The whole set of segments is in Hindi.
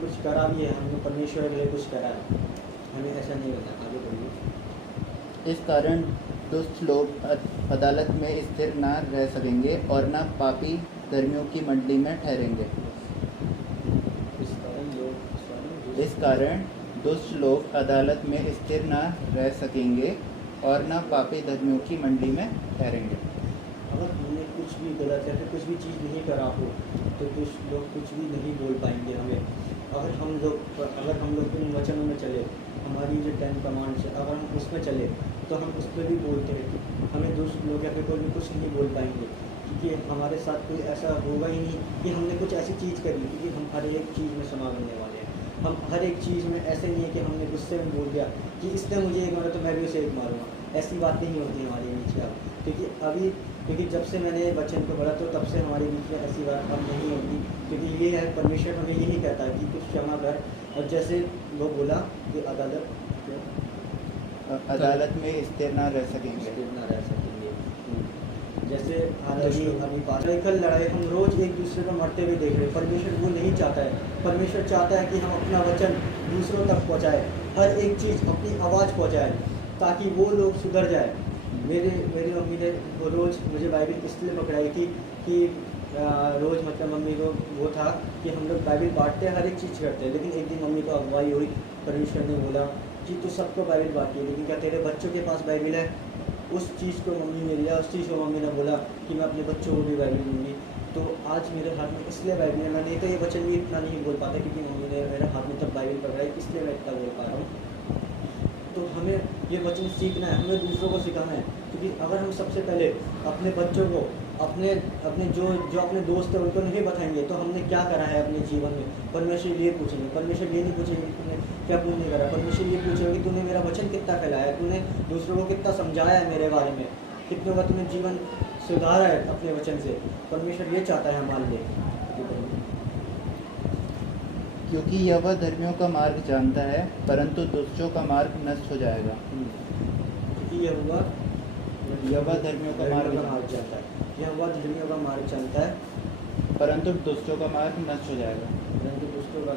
कुछ करा भी है, हमने परमेश्वर के लिए कुछ करा है, हमें ऐसा नहीं होना। आगे बढ़िए। इस कारण दुष्ट लोग अदालत में स्थिर न रह सकेंगे और न पापी धर्मियों की मंडली में ठहरेंगे। इस कारण दुष्ट लोग अदालत में स्थिर न रह सकेंगे और न पापी धर्मियों की मंडली में ठहरेंगे। अगर हमने कुछ भी गलत या फिर कुछ भी चीज़ नहीं करा हो तो कुछ लोग कुछ भी नहीं बोल पाएंगे हमें। अगर हम लोग इन वचनों में चले, हमारी जो 10 कमांड्स है, अगर हम उसमें चले तो हम उस पर भी बोलते हैं, हमें दूसरे लोग या फिर कोई भी कुछ नहीं बोल पाएंगे, क्योंकि हमारे साथ कोई ऐसा होगा ही नहीं कि हमने कुछ ऐसी चीज़ करी, क्योंकि हम हर एक चीज़ में समा बनने वाले हैं। हम हर एक चीज़ में ऐसे नहीं है कि हमने गुस्से में बोल दिया कि इसने मुझे एक मारा तो मैं भी उसे एक मारूंगा, ऐसी बात नहीं होती हमारे बीच में अब। क्योंकि जब से मैंने वचन को पढ़ा तो तब से हमारे बीच में ऐसी बात अब नहीं होती, क्योंकि ये है परमेश्वर हमें यही कहता है कि कुछ क्षमा कर। और जैसे वो बोला कि अदालत में स्थिर न रह सकेंगे। स्थिर न रह सकेंगे। जैसे अभी कल लड़ाई हम रोज़ एक दूसरे को मरते हुए देख रहे हैं। परमेश्वर वो नहीं चाहता है। परमेश्वर चाहता है कि हम अपना वचन दूसरों तक पहुँचाए, हर एक चीज़ अपनी आवाज़ पहुँचाए, ताकि वो लोग सुधर जाए। मेरी मम्मी ने वो रोज़ मुझे बाइबिल इसलिए पकड़ाई थी कि रोज़ मतलब मम्मी को वो था कि हम लोग बाइबिल बांटते हैं, हर एक चीज़ करते हैं, लेकिन एक दिन मम्मी को अगुवाई हुई। परमेश्वर ने बोला कि तू सबको बाइबिल बांटी, लेकिन क्या तेरे बच्चों के पास बाइबिल है? उस चीज़ को मम्मी ने लिया, उस चीज़ को मम्मी ने बोला कि मैं अपने बच्चों को भी बाइबिल दूँगी। तो आज मेरे हाथ में इसलिए बाइबिल है। मैं नहीं तो ये वचन भी इतना नहीं बोल पाता, क्योंकि मम्मी ने मेरे हाथ में तब बाइबिल पकड़ाई, इसलिए मैं इतना बोल पा रहा हूँ। तो हमें ये वचन सीखना है, हमें दूसरों को सिखाना है, क्योंकि अगर हम सबसे पहले अपने बच्चों को अपने जो अपने दोस्त हैं उनको नहीं बताएंगे तो हमने क्या करा है अपने जीवन में। परमेश्वर ये पूछेंगे, परमेश्वर ये नहीं पूछेंगे कि तूने क्या पुण्य करा, परमेश्वर ये पूछेगा कि तूने मेरा वचन कितना फैलाया, तूने दूसरों को कितना समझाया है मेरे बारे में, कितनों का तूने जीवन सुधारा है अपने वचन से। परमेश्वर ये चाहता है हमारे लिए, क्योंकि यहोवा धर्मियों का मार्ग जानता है, परंतु दुष्टों का मार्ग नष्ट हो जाएगा। क्योंकि यहोवा धर्मियों का मार्ग जानता है, यहोवा धर्मियों का मार्ग जानता है, परंतु दुष्टों का मार्ग नष्ट हो जाएगा। परंतु दुष्टों का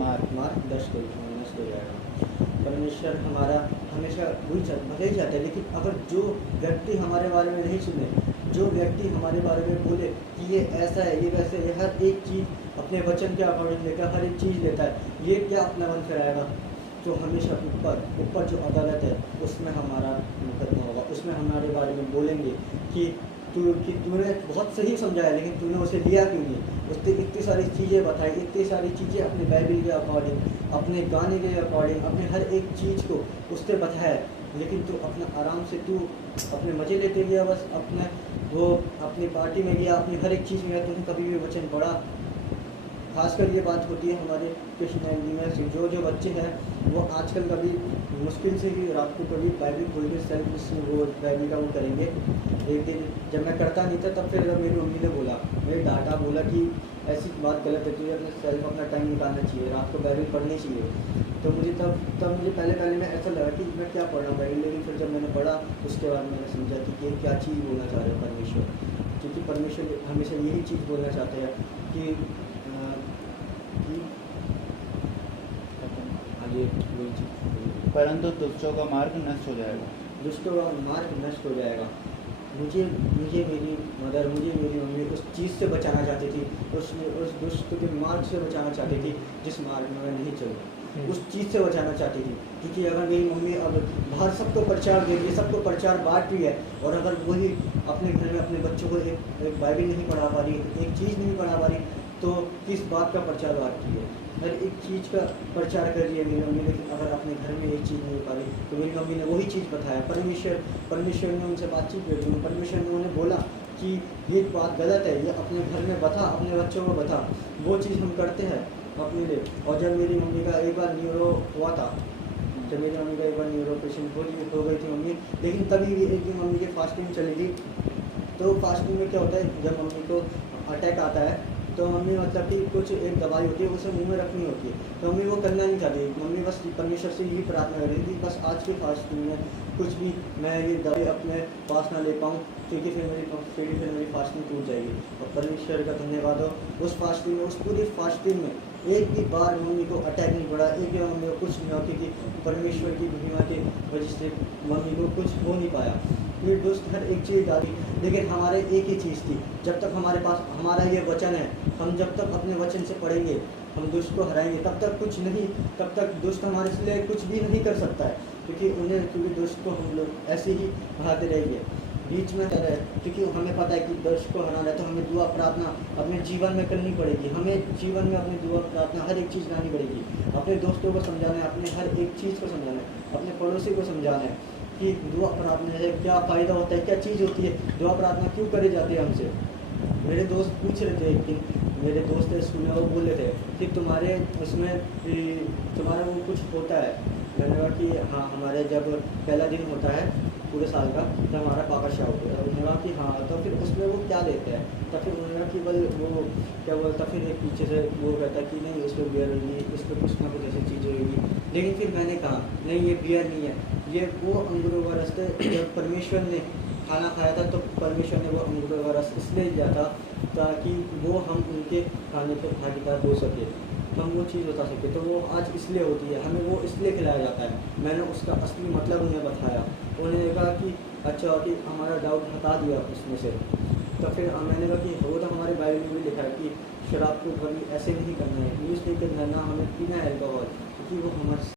मार्ग नष्ट हो जाएगा। परमेश्वर हमारा हमेशा वही भले ही चाहता है, लेकिन अगर जो व्यक्ति हमारे बारे में नहीं सुने, जो व्यक्ति हमारे बारे में बोले कि ये ऐसा है, ये वैसे है, हर एक चीज़ अपने वचन के अकॉर्डिंग लेकर हर एक चीज़ लेता है, ये क्या अपना मन फिराएगा? तो हमेशा ऊपर जो अदालत है उसमें हमारा मुकदमा होगा, उसमें हमारे बारे में बोलेंगे कि तूने बहुत सही समझाया, लेकिन तूने उसे लिया क्यों नहीं? उसने इतनी सारी चीज़ें बताई, इतनी सारी चीज़ें अपने बाइबिल के अकॉर्डिंग, अपने गाने के अकॉर्डिंग, अपने हर एक चीज़ को उसने बताया, लेकिन तू अपना आराम से तू अपने मज़े लेते गया, बस अपनी पार्टी में गया, अपनी हर एक चीज़ में गया, तूने कभी भी वचन पढ़ा? खासकर ये बात होती है हमारे क्रिश्चियनिटी में, जो बच्चे हैं वो आजकल कभी मुश्किल से ही रात को कभी बाइबिल खोल के सेल्फ वो बाइबिल का वो करेंगे। एक दिन जब मैं करता नहीं था तब फिर मेरी मम्मी ने बोला, मेरी डांटा, बोला कि ऐसी बात गलत है, तुझे अपने सेल्फ अपना टाइम निकालना चाहिए, रात को बाइबिल पढ़नी चाहिए। तो मुझे तब मुझे पहले में ऐसा लगा कि मैं क्या पढ़ रहा हूँ बाइबिल, लेकिन फिर जब मैंने पढ़ा उसके बाद मैंने समझा कि ये क्या चीज़ बोलना चाह रहे हैं परमेश्वर, क्योंकि परमेश्वर हमेशा यही चीज़ बोलना चाहते हैं कि परंतु दुष्टों का मार्ग नष्ट हो जाएगा। दुष्टों का मार्ग नष्ट हो जाएगा। मुझे मेरी मदर, मुझे मेरी मम्मी उस चीज़ से बचाना चाहती थी, उस दुष्ट के मार्ग से बचाना चाहती थी जिस मार्ग में मैं नहीं चलूँ, उस चीज़ से बचाना चाहती थी। क्योंकि अगर मेरी मम्मी अब बाहर सबको प्रचार दे रही है, सबको प्रचार बांट रही है, और अगर वही अपने घर में अपने बच्चों को एक बाइबिल नहीं पढ़ा पा रही, एक चीज़ नहीं पढ़ा पा रही, तो किस बात का प्रचार बांट रही है? हर एक चीज़ का प्रचार कर रही है मेरी मम्मी, लेकिन अगर अपने घर में एक चीज़ नहीं पा रही, तो मेरी मम्मी ने वही चीज़ बताया। परमेश्वर ने उनसे बातचीत की, परमेश्वर ने उन्हें बोला कि ये बात गलत है, ये अपने घर में बता, अपने बच्चों को बता। वो चीज़ हम करते हैं अपने लिए। और जब मेरी मम्मी का एक बार न्यूरो हुआ था, जब मेरी मम्मी का एक बार न्यूरो ऑपरेशन हो गई थी मम्मी, लेकिन तभी भी एक दिन मम्मी की फास्टिंग चली थी। तो फास्टिंग में क्या होता है, जब मम्मी को अटैक आता है तो मम्मी मतलब कि कुछ एक दवाई होती है उसे मुंह में रखनी होती है, तो मम्मी वो करना नहीं चाहती। मम्मी बस परमेश्वर से यही प्रार्थना कर रही थी, बस आज की फास्टिंग में कुछ भी मैं ये दवाई अपने पास ना ले पाऊँ, क्योंकि फिर मेरी फास्टिंग टूट जाएगी। और परमेश्वर का धन्यवाद हो, उस फास्टिंग में, उस पूरी फास्टिंग में एक भी बार मम्मी को अटैक नहीं पड़ा, एक भी मम्मी को कुछ नहीं हुआ, क्योंकि परमेश्वर की महिमा की वजह से मम्मी को कुछ हो नहीं पाया। फिर दोस्त हर एक चीज़ डाली, लेकिन हमारे एक ही चीज़ थी, जब तक हमारे पास हमारा ये वचन है, हम जब तक अपने वचन से पढ़ेंगे, हम दुष्ट को हराएंगे, तब तक कुछ नहीं, तब तक दुष्ट हमारे लिए कुछ भी नहीं कर सकता है। क्योंकि दुष्ट को हम लोग ऐसे ही हराते रहेंगे, बीच में कर रहे हैं, क्योंकि हमें पता है कि दुष्ट को हराना है तो हमें दुआ प्रार्थना अपने जीवन में करनी पड़ेगी। हमें जीवन में अपनी दुआ प्रार्थना हर एक चीज़ लानी पड़ेगी। अपने दोस्तों को समझाना है, अपने हर एक चीज़ को समझाना है, अपने पड़ोसी को समझाना है कि दुआ प्रार्थना से क्या फ़ायदा होता है, क्या चीज़ होती है, दुआ प्रार्थना क्यों करे जाते हैं हमसे। मेरे दोस्त पूछ रहे थे कि मेरे दोस्त स्कूल में, वो बोल रहे थे कि तुम्हारे उसमें तुम्हारा वो कुछ होता है। मैंने कहा कि हाँ, हमारे जब पहला दिन होता है पूरे साल का, तो हमारा पाका शाह होता है। उन्होंने कहा कि हाँ, तो फिर उसमें वो क्या देते हैं, तो फिर उन्होंने कहा कि बल वो क्या बोलता, फिर एक पीछे से वो कहता कि नहीं, उस पर बियर होगी, उस पर कुछ ना कुछ ऐसी चीज़ होगी। लेकिन फिर मैंने कहा नहीं, ये बियर नहीं है, ये वो अंगूरों का रस है। जब परमेश्वर ने खाना खाया था तो परमेश्वर ने वो अंगूरों का रस इसलिए दिया था ताकि वो हम उनके खाने के भागीदार हो सके, हम वो चीज़ बता सके। तो वो आज इसलिए होती है, हमें वो इसलिए खिलाया जाता है। मैंने उसका असली मतलब उन्हें बताया, उन्होंने कहा कि अच्छा, कि हमारा डाउट हटा दिया उसमें से। तो फिर मैंने कहा कि वो तो हमारे बाइबल में भी लिखा है कि शराब को कभी ऐसे नहीं करना है, यूज़ नहीं करना है, ना हमें पीना है अल्कोहल, क्योंकि वो हमारे